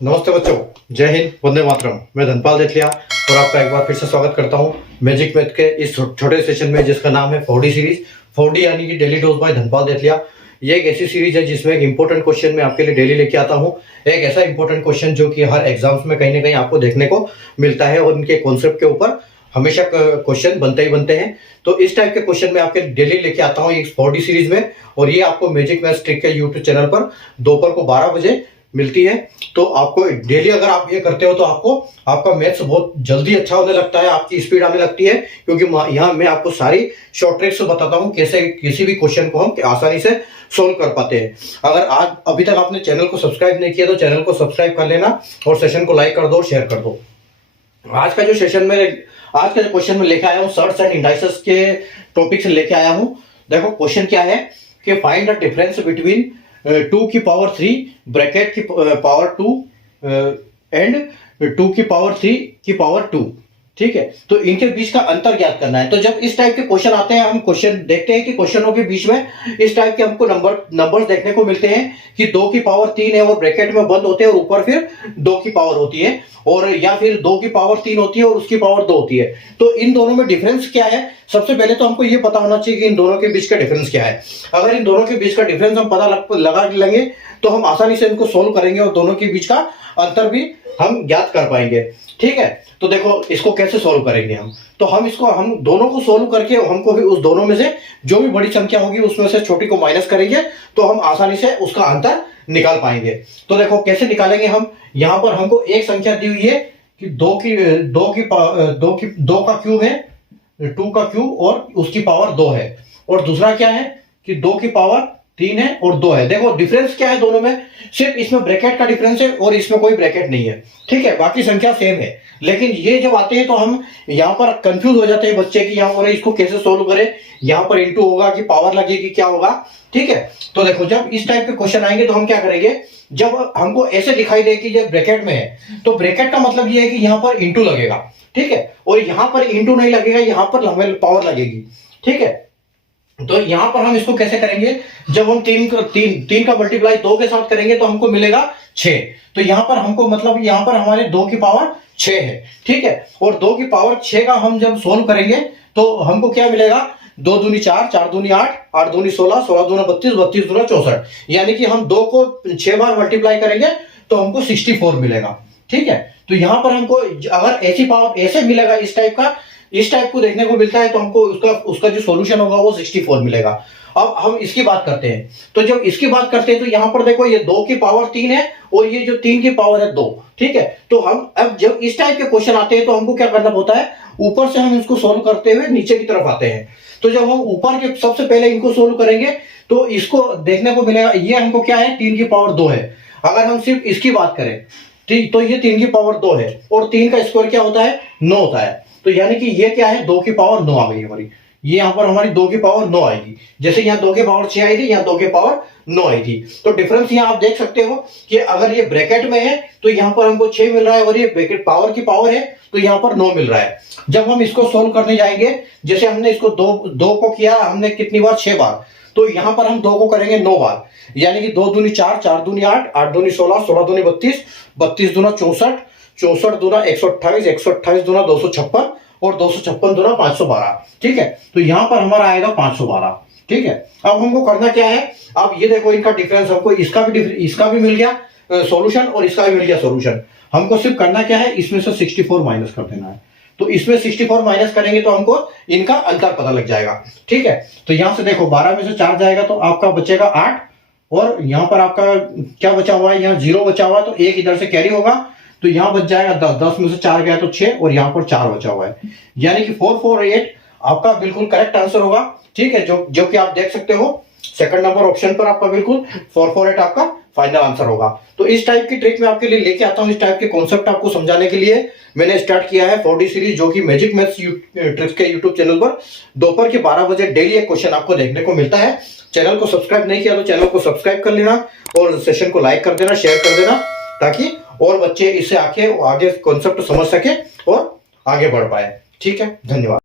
नमस्ते बच्चों, जय हिंद, वंदे मातरम। मैं धनपाल देथलिया और आपका एक बार फिर से स्वागत करता हूं मैजिक मैथ के इस छोटे सेशन में जिसका नाम है 4D सीरीज। 4D यानी कि डेली डोज बाय धनपाल देथलिया। ये एक ऐसी सीरीज है जिसमें एक इंपॉर्टेंट क्वेश्चन मैं आपके लिए डेली लेके आता हूं। एक ऐसा इंपॉर्टेंट क्वेश्चन जो कि हर एग्जाम्स में कहीं ना कहीं आपको देखने को मिलता है और उनके कॉन्सेप्ट के ऊपर हमेशा क्वेश्चन बनते ही बनते हैं। तो इस टाइप के क्वेश्चन मैं आपके डेली लेके आता हूँ इस 4D सीरीज में, और ये आपको मैजिक मैथ ट्रिक के यूट्यूब चैनल पर दोपहर को 12 बजे मिलती है। तो आपको डेली अगर आप ये करते हो तो आपको आपका मैथ्स बहुत जल्दी अच्छा होने लगता है, आपकी स्पीड आने लगती है, क्योंकि यहाँ मैं आपको सारी शॉर्ट ट्रिक्स बताता हूँ कैसे किसी भी क्वेश्चन को हम आसानी से सोल्व कर पाते हैं। अगर आज अभी तक आपने चैनल को सब्सक्राइब नहीं किया तो चैनल को सब्सक्राइब कर लेना और सेशन को लाइक कर दो, शेयर कर दो। आज का जो क्वेश्चन में लेके आया हूँ सर्ट्स एंड इंडाइसेस के टॉपिक से लेके आया हूँ। देखो क्वेश्चन क्या है कि फाइंड द डिफरेंस बिटवीन 2 की पावर 3 ब्रैकेट की पावर 2 एंड 2 की पावर 3 की पावर 2। ठीक है, तो इनके बीच का अंतर ज्ञात करना है। तो जब इस टाइप के क्वेश्चन आते हैं, हम क्वेश्चन देखते हैं कि क्वेश्चनों के बीच में इस टाइप के हमको नंबर्स देखने को मिलते हैं कि 2 की पावर 3 है और ब्रैकेट में बंद होते हैं और ऊपर फिर 2 की पावर होती है, और या फिर 2 की पावर 3 होती है और उसकी पावर 2 होती है। तो इन दोनों में डिफरेंस क्या है? सबसे पहले तो हमको ये पता होना चाहिए कि इन दोनों के बीच का डिफरेंस क्या है। अगर इन दोनों के बीच का डिफरेंस हम पता लगा लेंगे तो हम आसानी से इनको सोल्व करेंगे और दोनों के बीच का अंतर भी हम ज्ञात कर पाएंगे। ठीक है, तो देखो इसको कैसे सोल्व करेंगे हम। तो हम दोनों को सोल्व करके हमको भी उस दोनों में से जो भी बड़ी संख्या होगी उसमें से छोटी को माइनस करेंगे तो हम आसानी से उसका अंतर निकाल पाएंगे। तो देखो कैसे निकालेंगे हम। यहां पर हमको एक संख्या दी हुई है कि 2 का क्यूब है, 2 का क्यूब और उसकी पावर 2 है, और दूसरा क्या है कि 2 की पावर 3 है और 2 है। देखो डिफरेंस क्या है दोनों में, सिर्फ इसमें ब्रैकेट का डिफरेंस है और इसमें कोई ब्रैकेट नहीं है। ठीक है, बाकी संख्या सेम है, लेकिन ये जब आते हैं तो हम यहाँ पर कंफ्यूज हो जाते हैं बच्चे की यहाँ पर इसको कैसे सोल्व करें, यहाँ पर इंटू होगा कि पावर लगेगी, क्या होगा। ठीक है, तो देखो जब इस टाइप के क्वेश्चन आएंगे तो हम क्या करेंगे, जब हमको ऐसे दिखाई दे कि जब ब्रैकेट में है तो ब्रैकेट का मतलब ये है कि यहाँ पर इंटू लगेगा। ठीक है, और यहाँ पर इंटू नहीं लगेगा, यहाँ पर हमें पावर लगेगी। ठीक है, तो यहां पर हम इसको कैसे करेंगे, जब हम 3 का मल्टीप्लाई 2 के साथ करेंगे तो हमको मिलेगा 6। तो यहां पर हमको मतलब यहां पर हमारे 2 की पावर 6 है। ठीक है, और 2 की पावर 6 का हम जब सोल्व करेंगे तो हमको क्या मिलेगा, 2 दूनी 4, 4 दूनी 8, 8 दूनी 16, 16 दूना 32, 32 दूना 64। यानी कि हम 2 को 6 बार मल्टीप्लाई करेंगे तो हमको 64 मिलेगा। ठीक है, तो यहां पर हमको अगर ऐसी पावर ऐसे मिलेगा, इस टाइप को देखने को मिलता है तो हमको उसका जो सॉल्यूशन होगा वो 64 मिलेगा। अब हम इसकी बात करते हैं, तो जब इसकी बात करते हैं तो यहां पर देखो ये 2 की पावर 3 है और ये जो 3 की पावर है 2। ठीक है, तो हम अब जब इस टाइप के क्वेश्चन आते हैं तो हमको क्या करना होता है, ऊपर से हम इसको सोल्व करते हुए नीचे की तरफ आते हैं। तो जब हम ऊपर के सबसे पहले इनको सोल्व करेंगे तो इसको देखने को मिलेगा, ये हमको क्या है, 3 की पावर 2 है। अगर हम सिर्फ इसकी बात करें ठीक, तो ये 3 की पावर 2 है और 3 का स्क्वायर क्या होता है, 9 होता है। तो यानी कि ये क्या है, 2 की पावर 9 आ गई हमारी, ये यहां पर हमारी 2 की पावर 9 आएगी। जैसे यहाँ 2 की पावर 6 आई थी, यहाँ 2 की पावर 9 आई थी। तो डिफरेंस यहाँ आप देख सकते हो कि अगर ये ब्रैकेट में है तो यहाँ पर हमको 6 मिल रहा है और ये ब्रैकेट पावर की पावर है तो यहाँ पर 9 मिल रहा है। जब हम इसको सोल्व करने जाएंगे, जैसे हमने इसको 2 को किया हमने कितनी बार, 6 बार, तो यहां पर हम 2 को करेंगे 9 बार। यानी कि 2 दूनी 4, 4 दूनी 8, 8 दूनी 16, 16 दूनी 32, 32 दूना 64, 64 दूना 128, 128 दूना 256 और 256 दूना 512। ठीक है, तो यहां पर हमारा आएगा 512। ठीक है, अब हमको करना क्या है, अब ये देखो इनका डिफरेंस हमको इसका भी मिल गया सॉल्यूशन और इसका भी मिल गया सॉल्यूशन। हमको सिर्फ करना क्या है, इसमें से 64 माइनस कर देना है। तो इसमें 64 माइनस करेंगे तो हमको इनका अंतर पता लग जाएगा। ठीक है, तो यहां से देखो 12 में से 4 जाएगा तो आपका बचेगा 8, और यहां पर आपका क्या बचा हुआ है, यहाँ 0 बचा हुआ है तो 1 इधर से कैरी होगा तो यहां बच जाएगा 10, 10 में से 4 गया तो 6 और यहां पर 4 बचा हुआ है, यानी कि 448 आपका बिल्कुल करेक्ट आंसर होगा। ठीक है, जो कि आप देख सकते हो सेकंड नंबर ऑप्शन पर आपका बिल्कुल 448 आपका फाइनल आंसर होगा। तो इस टाइप की ट्रिक मैं आपके लिए लेके आता हूं, इस टाइप के कॉन्सेप्ट आपको समझाने के लिए मैंने स्टार्ट किया है 4D सीरीज, जो कि मैजिक मैथ्स ट्रिक्स के यूट्यूब चैनल पर दोपहर के 12 बजे डेली एक क्वेश्चन आपको देखने को मिलता है। चैनल को सब्सक्राइब नहीं किया तो चैनल को सब्सक्राइब कर लेना और सेशन को लाइक कर देना, शेयर कर देना, ताकि और बच्चे इससे आगे कॉन्सेप्ट समझ सके और आगे बढ़ पाए। ठीक है, धन्यवाद।